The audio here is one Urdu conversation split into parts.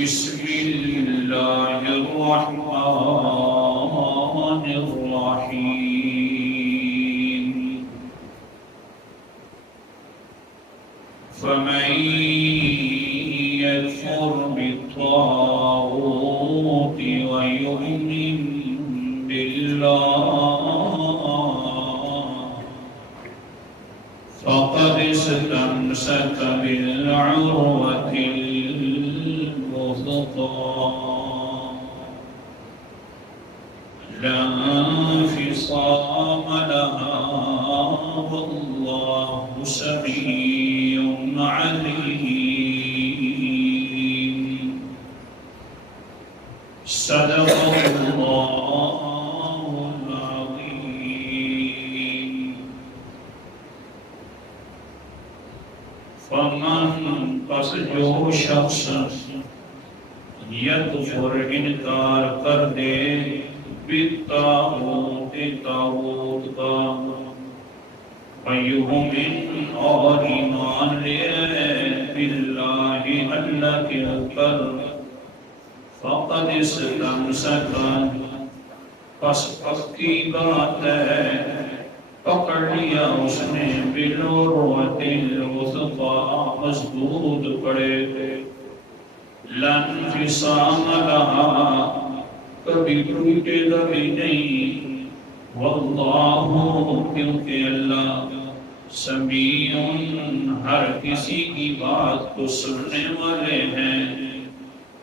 بسم اللہ الرحمن الرحیم فمن يكفر بالطاغوت ويؤمن بالله فقد استمسك بالعروة الوثقى لا انفصام لها والله سميع عليم صدق الله العظيم فمن پس جو شخص یکفر انکار کر دے بالطاغوت طاغوت کا ویؤمن اور ایمان لے باللہ اللہ کے اوپر فقد استمسک پس پکی بات ہے پکڑ لیا اس نے بالعروۃ الوثقی مضبوط پڑے لا انفصام لها کبھی ٹوٹے گا بھی نہیں واللہ کیونکہ اللہ سمیع ہر کسی کی بات کو سننے والے ہیں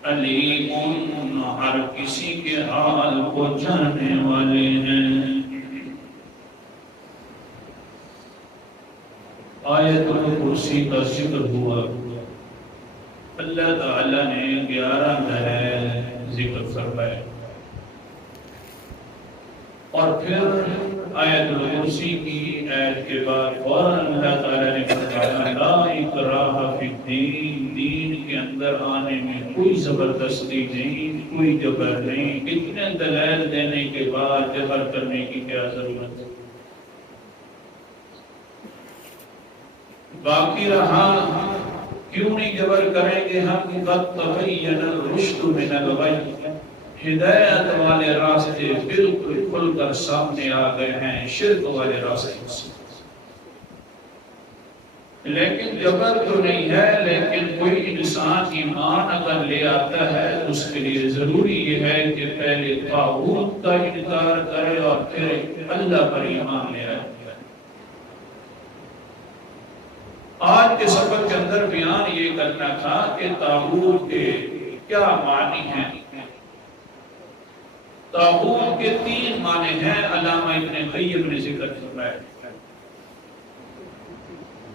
علیم ہر کسی کے حال کو جاننے والے ہیں آیت الکرسی کا ذکر ہوا اللہ تعالیٰ نے 11 دلائل ذکر فرمائے اور پھر آیت الکرسی کی آیت کے بعد فوراً اللہ تعالیٰ نے فرمایا لا اکراہ فی الدین دین کے اندر آنے میں کوئی زبردستی نہیں کوئی جبر نہیں کتنے دلائل دینے کے بعد جبر کرنے کی کیا ضرورت ہے باقی رہا کیوں نہیں جبر کریں گے ہم قد تبین الرشد من الغی ہدایت والے راستے بالکل کھل کر سامنے آ گئے ہیں شرک والے راستے سے لیکن جبر تو نہیں ہے لیکن کوئی انسان ایمان اگر لے آتا ہے اس کے لیے ضروری یہ ہے کہ پہلے طاغوت کا انکار کرے اور پھر اللہ پر ایمان لے آئے آج کے سبق کے اندر بیان یہ کرنا تھا کہ طاغوت کے کیا معنی ہیں طاغوت کے 3 معنی ہیں علامہ ابن قیم نے ذکر فرمایا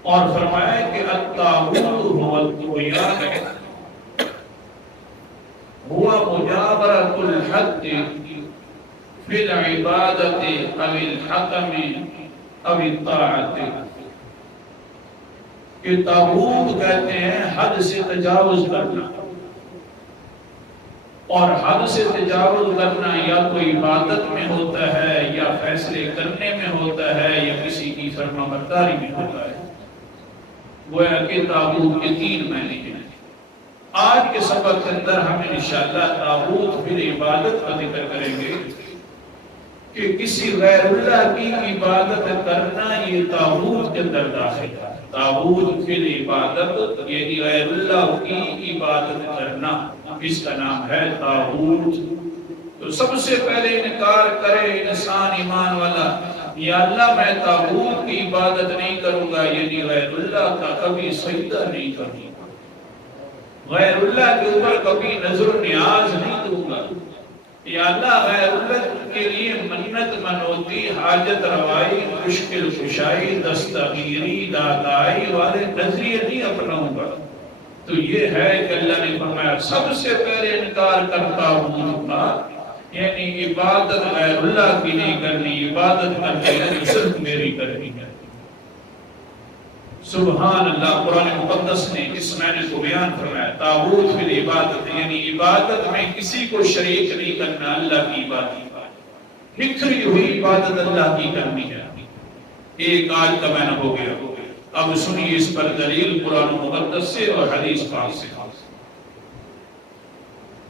اور فرمایا کہ الطاغوت هو الطغیان هو مجاورۃ الحد فی العبادۃ او الحکم او الطاعۃ کہ طاغوت کہتے ہیں حد سے تجاوز کرنا اور حد سے تجاوز کرنا یا تو عبادت میں ہوتا ہے یا فیصلے کرنے میں ہوتا ہے یا کسی کی فرمانبرداری میں ہوتا ہے گویا کہ طاغوت کے 3 معنی ہیں آج کے سبق کے اندر ہم انشاءاللہ طاغوت پھر عبادت کا ذکر کریں گے کہ کسی غیر اللہ کی عبادت کرنا یہ طاغوت کے اندر داخل ہے طاغوت فی عبادت یعنی غیر اللہ کی عبادت کرنا اس کا نام ہے طاغوت تو سب سے پہلے انکار کرے انسان ایمان والا یا اللہ میں طاغوت کی عبادت نہیں کروں گا یعنی غیر اللہ کا کبھی سجدہ نہیں کروں گا غیر اللہ کے اوپر کبھی نظر و نیاز نہیں دوں گا یا اللہ غیر اللہ کے لیے منت منوتی حاجت روائی مشکل کشائی دستگیری دادائی والے نظریے نہیں اپناؤں گا تو یہ ہے کہ اللہ نے فرمایا سب سے پہلے انکار کرتا ہوں یعنی عبادت غیر اللہ کی نہیں کرنی عبادت کرنی ہے صرف میری کرنی ہے سبحان اللہ قرآن مقدس نے اس معنی کو بیان فرمایا طاغوت فی العبادت یعنی عبادت میں کسی کو شریک نہیں کرنا اللہ کی عبادت بکھری ہوئی عبادت اللہ کی کرنی ہے ایک آج کا معنی ہو گیا اب سنیے اس پر دلیل قرآن مقدس سے اور حدیث پاک سے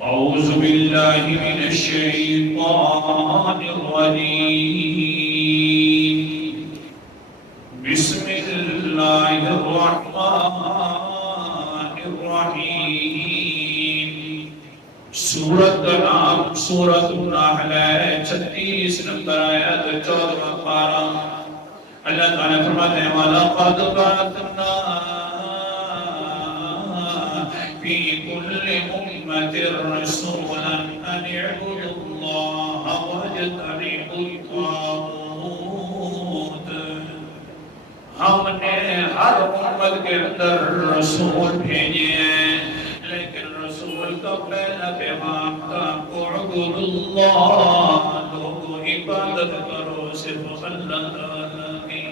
أعوذ بالله من الشيطان الرجيم بسم الله الرحمن الرحيم سورة کا نام سورة النحل 36 نمبر آیت 14 پارہ اللہ تعالیٰ فرماتے ہیں وَلَقَدْ بَعَثْنَا فِي كُلِّ أُمَّةٍ رَسُولًا أَنِ اعْبُدُوا اللَّهَ وَاجْتَنِبُوا الطَّاغُوتَ ہم نے ہر امت کے اندر رسول بھیجے ہیں لیکن رسول کا پہلا پیغام تھا اعبدوا اللہ لوگوں عبادت کرو صرف اللہ تعالیٰ کی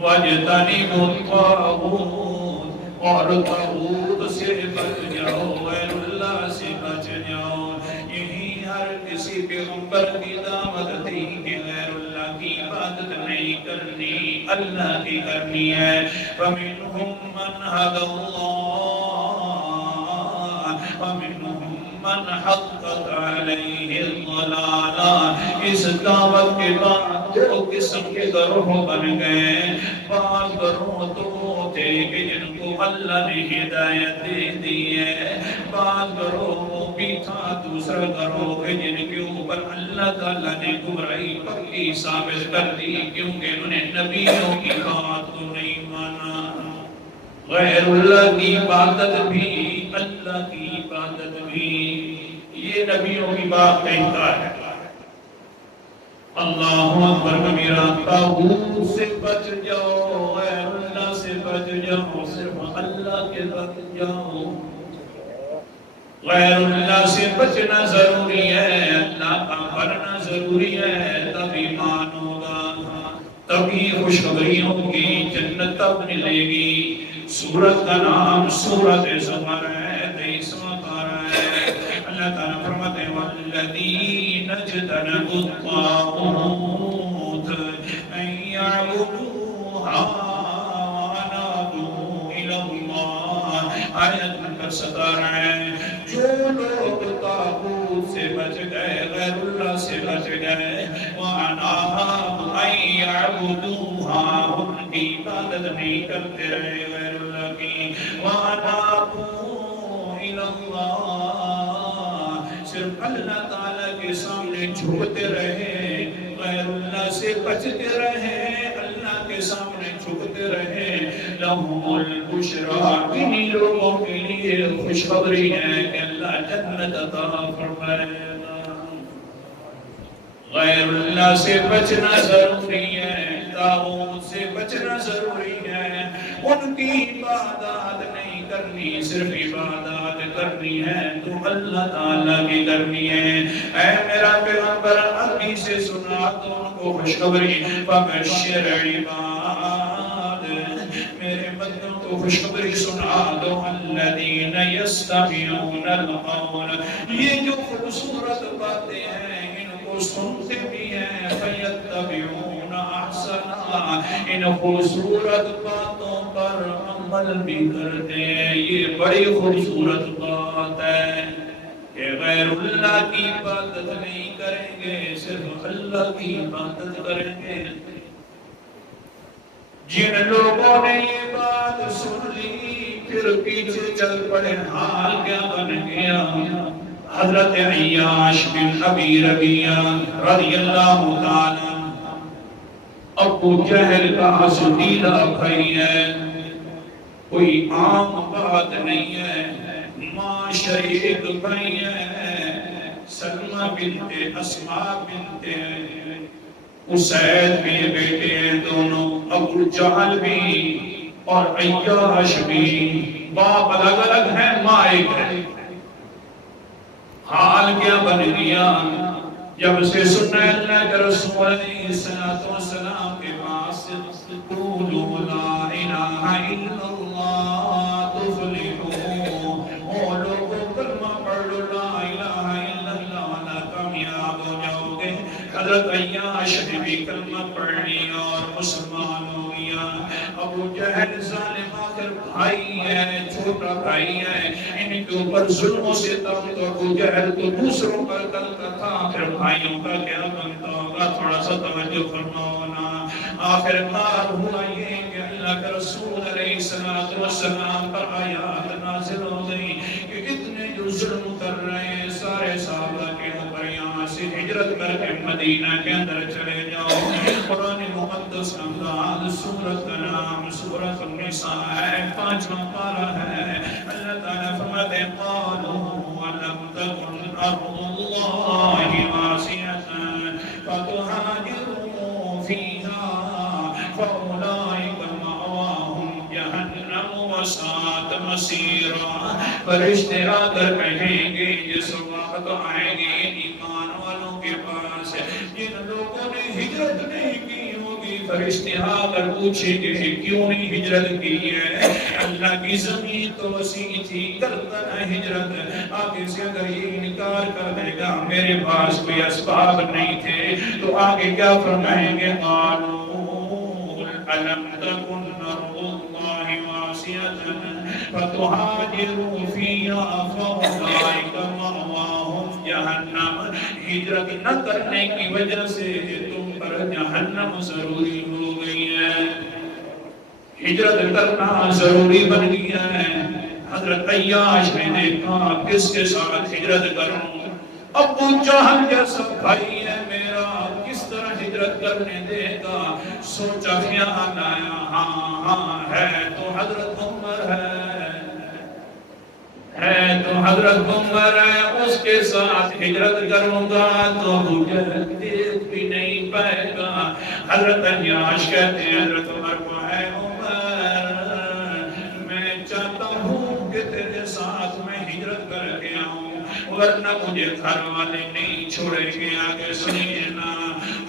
واجتنبوا الطاغوت اور طاغوت سے بچ جاؤ غیر اللہ سے بچ جاؤ یہی ہر کسی پیغمبر کی دعوت تھی کہ غیر اللہ کی عبادت نہیں کرنی اللہ کی کرنی ہے فَمِنْهُمْ مَنْ هَدَى اللَّهُ وَمِنْهُمْ مَنْ حَقَّتْ عَلَيْهِ الضَّلَالَةُ اس دعوت کے بعد دو قسم کے گروہ بن گئے بعض گروہ تو تھے کہ جن کو اللہ نے ہدایت دے دی ہے بعض گروہ بھی تھا دوسرا گروہ کہ جن کے اوپر اللہ تعالیٰ نے گمراہی پکی ثابت کر دی کیونکہ انہوں نے نبیوں کی بات کو نہیں مانا غیر اللہ کی عبادت بھی اللہ کی عبادت بھی یہ نبیوں کی بات کہتا ہے اللہ اکبر کبیرہ طاغوت سے بچ جاؤ غیر اللہ سے بچ جاؤ صرف اللہ کے بچ جاؤ غیر اللہ سے بچنا ضروری ہے اللہ کا کرنا ضروری ہے تب ایمان ہوگا تبھی خوشخبری ہوگی جنت تب ملے گی سورت کا نام سورت زمر ہے 23واں پارہ ہے اللہ تعالیٰ فرماتے ہیں والذین اجتنبوا الطاغوت ان یعبدوها وانابوا الی اللہ آیت نمبر 17 ہے جو لوگ طاغوت سے بچ گئے غیر اللہ سے بچ گئے وانابوا ان یعبدوها ان کی عبادت نہیں کرتے رہے غیر اللہ کی وانابوا الی اللہ صرف اللہ تعالیٰ کے سامنے جھکتے رہے غیر اللہ سے بچتے رہے اللہ کے سامنے جھکتے رہے لَهُمُ الْبُشْرَىٰ انہی لوگوں کے لیے خوشخبری ہے کہ اللہ جنت عطا فرمائے گا غیر اللہ سے بچنا ضروری ہے طاغوت سے بچنا ضروری ہے ان کی عبادت نہیں کرنی صرف عبادت کرنی ہے تو اللہ تعالیٰ کی کرنی ہے اے میرا پیغمبر ابھی سے سنا تو ان کو خوشخبری فبشر عباد میرے بندوں کو خوشخبری سنا دو الذین یستمعون القول یہ جو خوبصورت باتیں ہیں ان کو سنتے بھی ہیں فیتبعون احسنہ ان خوبصورت باتوں پر عمل بھی کرتے ہیں یہ بڑی خوبصورت بات ہے کہ غیر اللہ کی عبادت نہیں کریں گے صرف اللہ کی عبادت کریں گے جن لوگوں نے یہ بات سن لی پھر پیچھے چل پڑے حال کیا بن گیا حضرت عیاش بن ابی ربیعہ رضی اللہ تعالی ابو جہل کا حسدیدہ بھائی ہے کوئی عام بات نہیں ہے ماں شریک بھائی ہے سلمہ بنت اسماء بنت اسید بھی بیٹے ہیں دونوں ابو جہل بھی اور عیاش بھی باپ الگ الگ ہیں ماں ایک ہے حال کیا بن گیا جب سے سننا اللہ کے رسول علیہ السلام کے پاس قولوا لا الہ الا اللہ تفلحوا او لوگوں کلمہ پڑھ لو لا الہ الا اللہ ولا کامیاب ہو جاؤ گے حضرت عیاش نے بھی کلمہ پڑھ لیا اور مسلمان ہو گیا ابو جہل ظالمہ آخر بھائی ہے، چھوٹا بھائی ہے، ان کے اوپر ظلم و ستم تو ابو جہل تو دوسروں پر کرتا تھا، آخر بھائیوں کا کیا بنتا ہوگا؟ تھوڑا سا توجہ فرماؤ نا۔ آخر کار ہوا یہ کہ اللہ کے رسول علیہ السلام پر آیات نازل ہو گئی کہ اتنے جو ظلم کر رہے ہیں سارے صحابہ کے اوپر یہاں سے ہجرت کر کے مدینہ کے اندر چلے جاؤ۔ قرآن مقدس کا سورت کا نام سورت النساء ہے، 5واں پارہ ہے۔ اللہ تعالیٰ فرماتے ہیں قالوا لم تكن أرض الله واسعة فتهاجروا فيها فأولئك مأواهم جهنم وساءت مصيرا۔ فرشتے آ کر کہیں گے جس وقت آئیں گے ایمان والوں کے پاس جن لوگوں نے ہجرت نہیں کی ہوگی، فرشتے آ کر پوچھیں گے کیوں نہیں ہجرت کی ہے؟ اللہ کی زمین تو وسیع تھی، کرتا نہ ہجرت۔ آگے سے اگر یہ انکار کر دے گا میرے پاس کوئی اسباب نہیں تھے تو آگے کیا فرمائیں گے؟ قالوا ألم تكن أرض الله واسعة فتهاجروا فيها فأولئك مأواهم جهنم۔ ہجرت نہ کرنے کی وجہ سے تم پر جہنم ضروری ہو گئی ہے، ہجرت کرنا ضروری بن گیا ہے۔ حضرت عیاش نے دیکھا کس کے ساتھ ہجرت کروں؟ ابو جہل جیسا بھائی ہے میرا، کس طرح ہجرت کرنے دے گا؟ سوچا خیال آیا، ہاں ہے تو حضرت عمر ہے تو حضرت عمر ہے، اس کے ساتھ ہجرت کروں گا تو ابو جہل دیکھ بھی نہیں پائے گا۔ حضرت عیاش کہتے ہیں حضرت عمر کو، ہے عمر میں چاہتا ہوں کہ تیرے ساتھ میں ہجرت کر کے آؤں، ورنہ مجھے گھر والے نہیں چھوڑیں گے۔ آگے سنیے نا،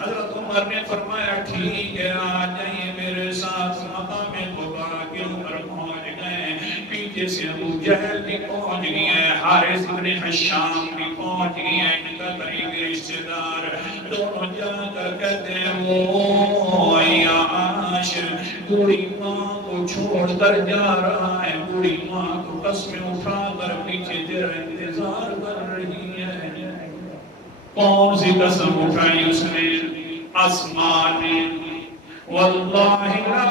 حضرت عمر نے فرمایا ٹھیک ہے آ جائیے میرے ساتھ۔ مقام قبا کے اوپر پہنچ گئے، پیچھے سے ابو جہل بھی پہنچ گئے، حارث بن حشام بھی پہنچ گئے، ان کا قریبی رشتہ دار۔ دونوں جا کر کہتے ہیں او عیاش، بوڑھی ماں کو چھوڑ کر جا رہا ہے، بوڑھی ماں کو قسمیں اٹھا کر پیچھے تیرا انتظار کر رہی ہے۔ کون سی قسم اٹھائی اس نے؟ آسمان نے، واللہ لا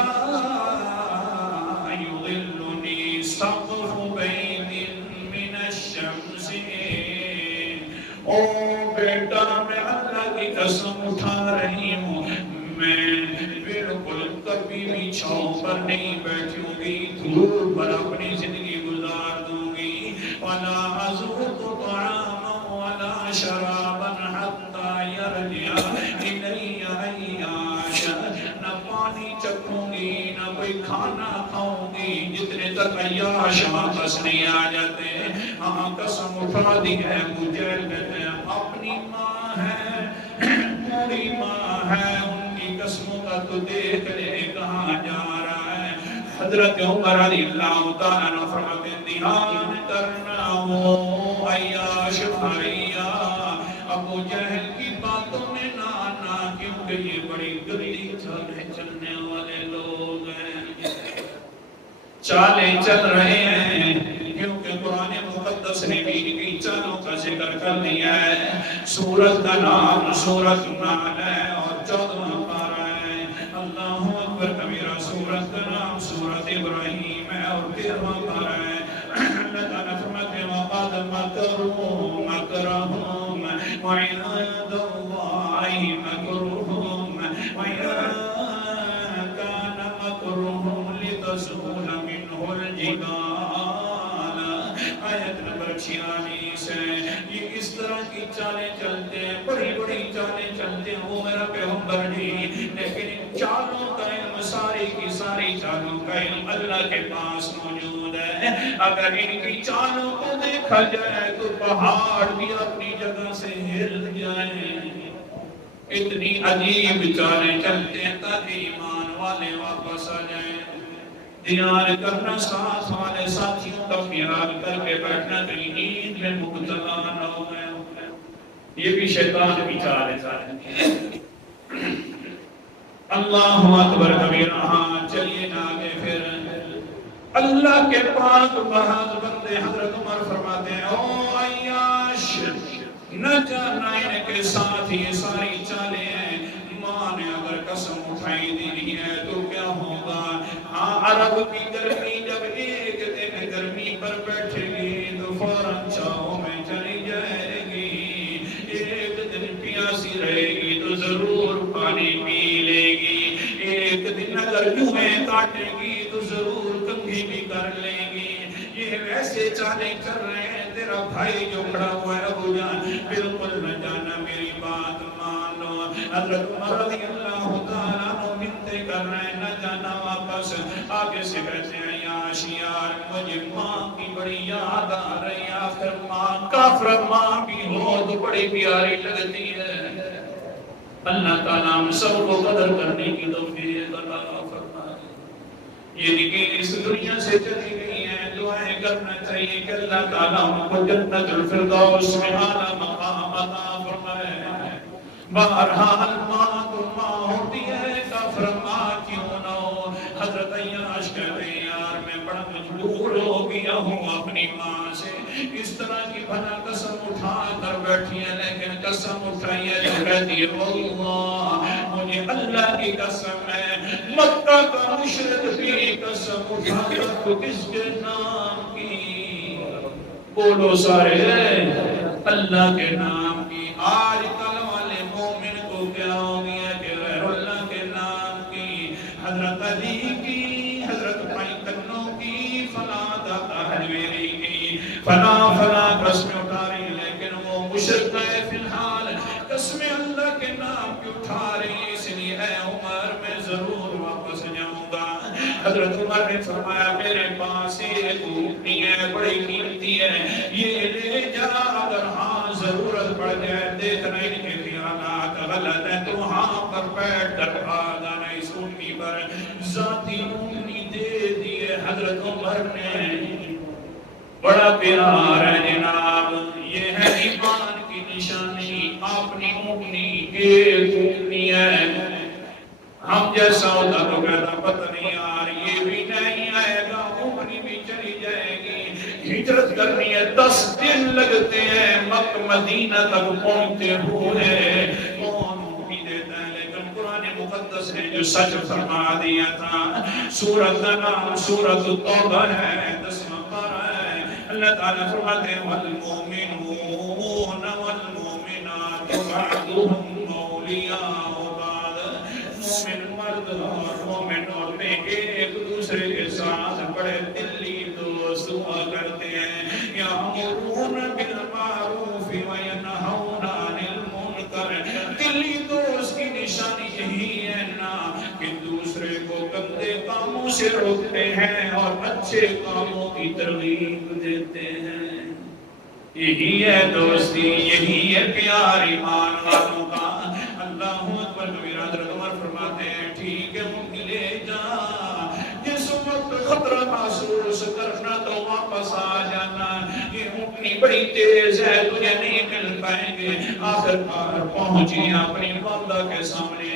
یضلنی سقف بیت من الشمس۔ او بیٹا میں اللہ کی قسم اٹھا رہی ہوں، میں بالکل کبھی بھی چھاؤں پر نہیں بیٹھوں گی، دھوپ پر اپنی زندگی گزار دوں گی۔ وَلَا أَذُوقُ طَعَامًا وَلَا شَرَابًا حَتَّى يَرْجِعَ إِلَيَّ عَيَّاشٌ۔ نہ پانی چکھوں گی نہ کوئی کھانا کھاؤں گی جتنے تک عیاش واپس نہیں آ جاتے۔ ہاں قسم اٹھا دی ہے۔ ابو جہل کہتے ہیں اپنی ماں ہے، بوڑھی ماں ہے، ان کی قسموں کا تو دیکھ لے کہاں جا رہا ہے۔ حضرت عمر رضی اللہ تعالیٰ عنہ فرماتے ہیں دھیان کرنا ہو عیاش بھائیا، ابو جہل کی باتوں میں نہ آنا، کیونکہ یہ بڑی گندی چالیں چلنے والے لوگ ہیں، چالیں چل رہے ہیں، کیونکہ قرآن مقدس نے بھی کی چالوں کا ذکر کر دیا ہے۔ سورت کا نام سورت النحل ہے اور 14واں پارہ ہے۔ اللہ اکبر کبیرہ۔ سورت کا نام سورت ابراہیم ہے اور 13واں پارہ ہے۔ اللہ تعالیٰ فرماتے ہیں وَقَدْ مَكَرُوا مَكْرَهُمْ وَعِندَ اللَّهِ مَكْرُهُمْ وَإِن كَانَ مَكْرُهُمْ لِتَزُولَ مِنْهُ الْجِبَالُ۔ آیت نمبر 46 ہے۔ یہ اس طرح کی چالیں چلتے ہیں، بڑی بڑی چالیں چلتے ہیں وہ میرا پیغمبر نہیں، لیکن ان چالوں کا علم، ساری کی ساری چالوں کا علم اللہ کے پاس موجود ہے۔ اگر ان کی چالوں کو دیکھا جائے تو پہاڑ بھی اپنی جگہ سے ہل جائیں، اتنی عجیب چالیں چلتے ہیں تاکہ ایمان والے واپس آ جائیں۔ دھیان کرنا، ساتھ والے ساتھیوں کا خیال کر کے بیٹھنا، کہیں نیند میں مبتلا نہ ہو گئے۔ یہ بھی شیطان کی چال ہے۔ اللہ اکبر کبیرہ۔ ہاں چلیے آگے پھر اللہ کے پاک محض بندے حضرت عمر فرماتے ہیں او عیاش نہ جانا ان کے ساتھ یہ ساری چالیں ہیں، ماں نے اگر قسم اٹھائی دی ہے تو کیا ہوگا؟ ہاں عرب کی گرمی جب ایک دن گرمی پر بیٹھے گی تو فوراً چاہوں میں چلی جائے گی، ایک دن پیاسی رہے گی تو ضرور پانی پی لے گی، ایک دن اگر جوئیں کاٹے گی تو ضرور کنگھی بھی کر لے گی۔ یہ ویسے چالیں کر رہے ہیں، تیرا بھائی جو کھڑا ہوا ہے ابو جان بالکل نہ جانا، میری بات مانو۔ حضرت عمر رضی اللہ تعالیٰ عنہ منتیں کر رہے ہیں، نہ جانا واپس۔ آگے سے کہتے ہیں عیاش یار مجھے ماں کی بڑی یاد آ رہی ہے، آخر ماں کافر ماں بھی ہو تو بڑی پیاری لگتی ہے۔ اللہ تعالیٰ ہم سب کو قدر کرنے کی توفیق عطا فرمائے۔ یہ نگین اس دنیا سے چلی گئی ہیں، دعائیں کرنا چاہیے کہ اللہ تعالیٰ ہم کو جنت الفردوس میں اعلیٰ مقام عطا فرمائے۔ بہرحال ماں تو ماں ہوتی ہے، کافر ماں کیوں نہ ہو۔ حضرت عیاش کہتے ہیں یار میں بڑا مجبور ہو گیا ہوں اپنی ماں سے، اس طرح کی بھلا قسم اٹھا کر بیٹھی ہے، لیکن قسم اٹھائی ہے جو کہتی ہے واللہ مجھے اللہ کی قسم ہے مکہ کا مشرک بھی قسم اٹھا کر تو کس کے نام کی، بولو سارے اللہ کے نام کی۔ آج کل والے مومن کو کیا ہو گیا کہ غیر اللہ کے نام کی، حضرت علی کی، حضرت بھائی کنوں کی، فلاں داتا حجویری کی، فلاں قسمیں اٹھا رہی ہیں، لیکن وہ مشرک ہے فی الحال قسم اللہ کے نام کی اٹھا رہی ہے۔ اس لیے اے عمر میں ضرور واپس جاؤں گا۔ حضرت عمر نے فرمایا میرے پاس ایک اونٹنی ہے بڑی قیمتی ہے، یہ لے جا، اگر ہاں ضرورت پڑ جائے، دیکھنا ان کے خیالات غلط ہیں تو وہاں پر بیٹھ کر آگا نہ، اس اونٹنی پر ذاتی اونٹنی دے دیے حضرت عمر نے۔ بڑا پیار ہے جناب، یہ ہے ایمان کی نشانی، اپنی اونٹنی ایک اونٹنی ہے۔ ہم جیسا ہوتا تو کہتا پتہ نہیں یار یہ بھی نہیں آئے گا، اونٹنی بھی چلی جائے گی، ہجرت کرنی ہے 10 دن لگتے ہیں مکہ مدینہ تک پہنچتے ہوئے، کون اونٹنی دیتا ہے؟ لیکن قرآن مقدس نے جو سچ فرما دیا تھا، سورۃ نام سورۃ توبہ ہے 10واں پارہ ہے، اللہ تعالیٰ فرماتے ہیں والمؤمنون والمؤمنات بعضهم اولیاء بعض، مومن مرد اور مومن عورتیں ایک دوسرے کے ساتھ بڑے دلی دوست ہوا کرتے ہیں، یأمرون بالمعروف وینہون عن المنکر۔ دلی دوست کی نشانی یہی ہے نا کہ دوسرے کو گندے کاموں سے روکتے ہیں اور اچھے کاموں کی ترغیب دیتے ہیں۔ یہی ہے دوستی، یہی ہے پیار ایمان والوں کا۔ اللہ اکبر کبیرہ۔ حضرت عمر فرماتے ہیں ٹھیک ہے مجھے لے جا، جس وقت خطرہ محسوس کرنا تو واپس آ جانا، یہ اونٹنی بڑی تیز ہے تجھے نہیں مل پائیں گے۔ آخر کار پہنچی اپنی والدہ کے سامنے،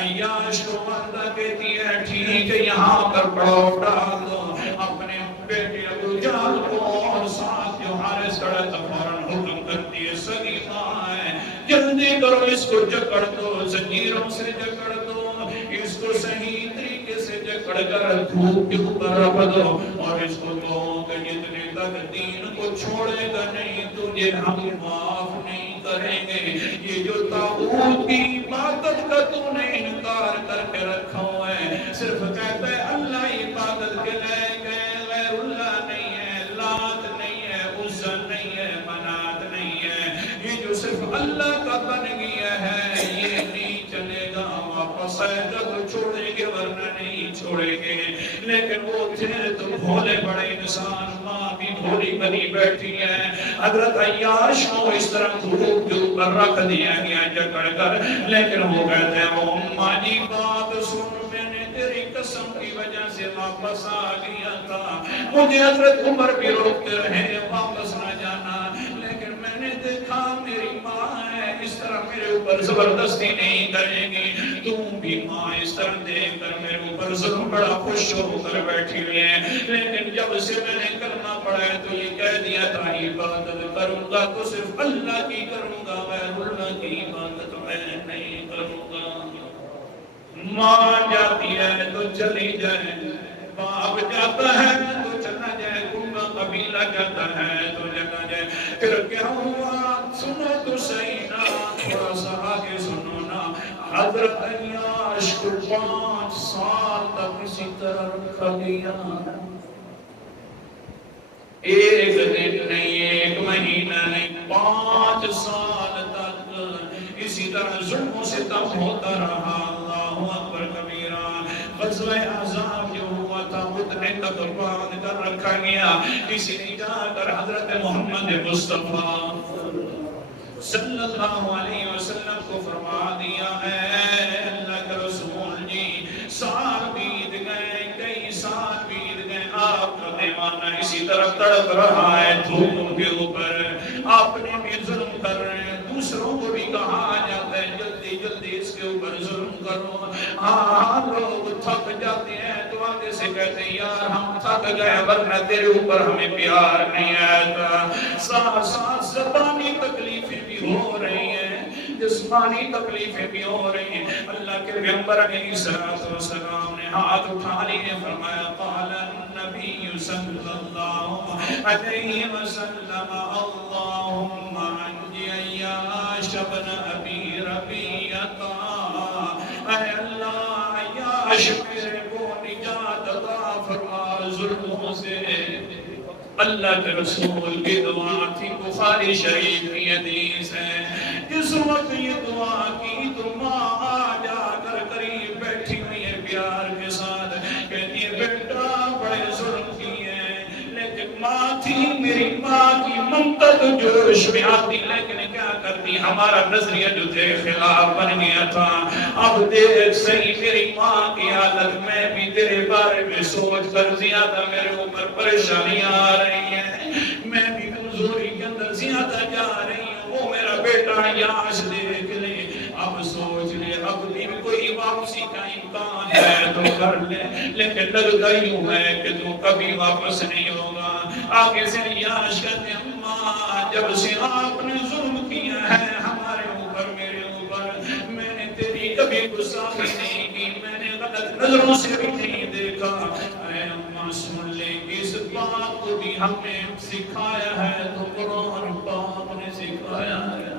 عیاش کو والدہ کہتی ہے ٹھیک ہے یہاں پر پڑاؤ ڈال دو، اپنے بیٹے ابو جہل کو اور ساتھ جو حارث کھڑا تھا فوراً حکم کرتی ہے سگی ماں ہے جلدی کرو اس کو جکڑ دو، زنجیروں سے جکڑ دو، اس کو صحیح طریقے سے جکڑ کر دھوپ کے اوپر رکھ دو، اور اس کو کہو کہ جتنے تک دین کو چھوڑے گا نہیں تجھے ہم معاف نہیں کریں گے۔ یہ جو طاغوت کی عبادت کا تو نے انکار کر کے رکھا ہوا ہے، صرف کہتا ہے اللہ عبادت کے لے گئے، غیر اللہ نہیں ہے، لات نہیں ہے، عزا نہیں ہے، منات نہیں ہے، یہ جو صرف اللہ کا بن گیا ہے یہ نہیں چلے گا، واپس آئے گا تو چھوڑیں گے ورنہ نہیں چھوڑیں گے۔ لیکن وہ تھے تو بھولے بڑے انسان، ماں بھی بھولی بنی بیٹھی ہے۔ حضرت عیاش کو اس طرح دھوپ کے اوپر رکھ دیا گیا جکڑ کر، لیکن وہ کہتے ہیں وہ اماں جی بات سن، میں نے تیری قسم کی وجہ سے واپس آ گیا تھا، مجھے حضرت عمر بھی روکتے رہے واپس نہ جانا، لیکن میں نے دیکھا میری ماں ہے اس طرح میرے اوپر زبردستی نہیں کرے گی، تم بھی ماں اس طرح دیکھ کر میرے اوپر ظلم بڑا خوش ہو کر بیٹھی ہوئی ہے، لیکن جب سے میں نے کرنا پڑا ہے تو یہ کہہ دیا تھا عبادت کروں گا تو صرف اللہ کی کروں گا، غیر اللہ کی عبادت میں نہیں کروں گا۔ ماں جاتی ہے تو چلی جائے، باپ جاتا ہے تو چلا جائے، گنگا قبیلہ جاتا ہے تو چلا جائے، پھر کیا ہوا سنو تو صحیح نا، تھوڑا سا آگے سنو نا۔ حضرت عیاش کو 5 سال تک اسی طرح رکھا گیا، ایک دن نہیں، ایک مہینہ نہیں، 5 سال تک اسی طرح ظلم و ستم ہوتا رہا۔ اللہ اکبر کبیرہ۔ غزوہ احزاب جو ہوا تھا اتنے تک باندھ کر رکھا گیا، کسی نے جا کر حضرت محمد مصطفیٰ صلی اللہ علیہ وسلم کو فرما دیا ہے، اللہ کے رسول جی سال بیت گئے، کئی سال بیت گئے، آپ کا دیوانہ اسی طرح تڑپ رہا ہے دھوپ کے اوپر، آپ نے بھی ظلم کر رہے ہیں، دوسروں کو بھی کہا جاتا ہے جلدی جلدی اس کے اوپر ظلم کرو۔ ہاں لوگ تھک جاتے ہیں تو آگے سے کہتے ہیں یار ہم تھک گئے ورنہ تیرے اوپر ہمیں پیار نہیں آتا۔ ساتھ ساتھ زبانی تکلیفیں بھی ہو رہی ہیں، جسمانی تکلیفیں بھی ہو رہی ہیں۔ اللہ کے پیغمبر علیہ السلام نے ہاتھ اٹھا لیے، فرمایا قال النبی صلی اللہ علیہ وسلم اللہم انجی عیاش ابن ابی ربیعہ، اے اللہ عیاش میرے کو نجات عطا فرما ظلموں سے۔ اللہ کے رسول کی دعا تھی، بخاری شریف کی حدیث ہے، اس وقت یہ دعا کی تو ماں آ جا کر قریب بیٹھی ہوئی ہے پیار کے ساتھ، کہتی ہے بیٹا بڑے ظلم کیے ہیں، لیکن ماں تھی میری ماں کی ممتا تو جوش میں آتی، لیکن کیا کرتی ہمارا نظریہ جو تیرے خلاف بن گیا تھا۔ اب دیکھ صحیح میری ماں کی حالت، میں بھی تیرے بارے میں سوچ کر زیادہ میرے اوپر پریشانیاں آ رہی ہیں، میں بھی کمزوری کے اندر زیادہ جا رہی ہوں، وہ میرا بیٹا عیاش دیکھ لے، اب سوچ لے اب بھی کوئی واپسی کا امکان ہے تو کر لے، لیکن لگتا یوں ہے کہ تو کبھی واپس نہیں ہوگا۔ آگے سے عیاش کہتے ہیں ماں جب سے آپ نے ظلم کیا ہے ہمارے اوپر میرے اوپر، میں نے تیری کبھی گستاخی نہیں کی، میں نے غلط نظروں سے بھی نہیں دیکھا، اے اماں سن لے اس بات کو بھی ہم نے سکھایا ہے تو قرآن پاک نے سکھایا ہے،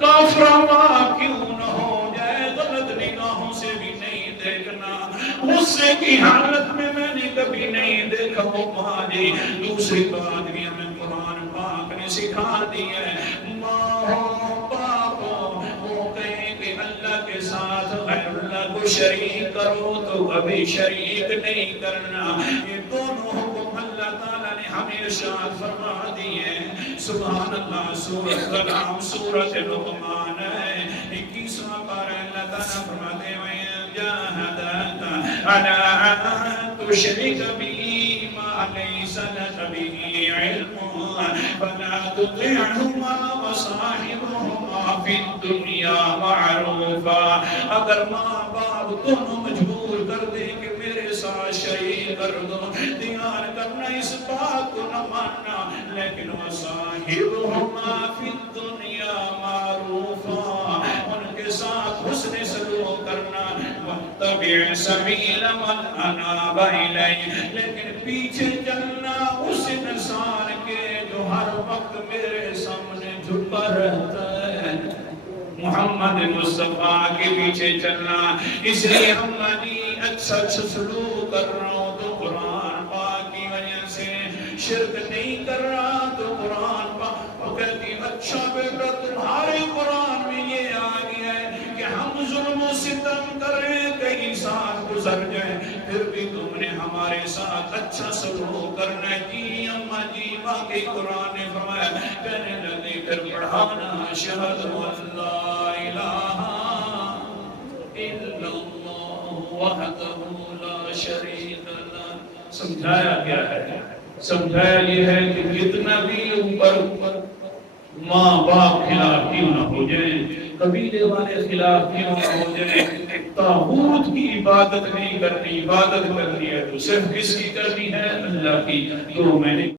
کافرہ ماں کیوں نہ ہو جائے، غلط نگاہوں سے بھی نہیں دیکھنا، غصے کی حالت میں میں نے کبھی نہیں دیکھا وہ ماں جی۔ دوسری بات بھی ہمیں قرآن پاک نے سکھا دی ہے، ماں ہو باپ ہو وہ کہیں کہ اللہ کے ساتھ غیر اللہ کو شریک کرو تو کبھی شریک نہیں کرنا، یہ دونوں حکم اللہ تعالیٰ نے ہمیں ارشاد فرما دی ہے۔ سبحان اللہ۔ سورۃ کلام سورۃ لقمان ہے، 21واں پارہ، اللہ تعالیٰ فرماتے ہیں جاہداک علی ان تشرک بی ما لیس لک بہ علم فلا تطعہما وصاحبہما فی الدنیا معروفا۔ اگر ماں باپ دونوں مجبور کر دے کہ میرے ساتھ شریک کر دو، دیار کرنا اس بات کو نہ ماننا، لیکن وصاحبہما فی الدنیا معروفا، ان کے ساتھ حسن سلوک کرنا، واتبع سبیل من اناب الیہ، لیکن پیچھے چلنا اس انسان کے جو ہر وقت میرے سامنے جھکا رہتا ہے، محمد مصطفیٰ کے پیچھے چلنا۔ اس لیے ہم اچھا سلوک کر رہا ہوں تو قرآن پاک کی وجہ سے، شرک نہیں کر رہا تو قرآن پاک، وہ کہتی اچھا بیٹا تمہارے قرآن میں یہ آ گیا ہے کہ ہم ظلم و ستم کریں، کئی سال گزر جائیں، پھر بھی تم نے ہمارے ساتھ اچھا سلوک کرنا ہے۔ جی اماں جی واقعی قرآن نے فرمایا، کہنے لگے پھر پڑھانا اشہد ان لا الہ الا اللہ وحدہ لا شریک لہ۔ سمجھایا کیا ہے؟ سمجھایا یہ ہے کہ کتنا بھی اوپر ماں باپ خلاف کیوں نہ ہو جائیں، قبیلے والے خلاف کیوں نہ ہو جائے، طاغوت کی عبادت نہیں کرنی، عبادت کرنی ہے تو صرف کس کی کرنی ہے؟ اللہ کی۔ تو میں نے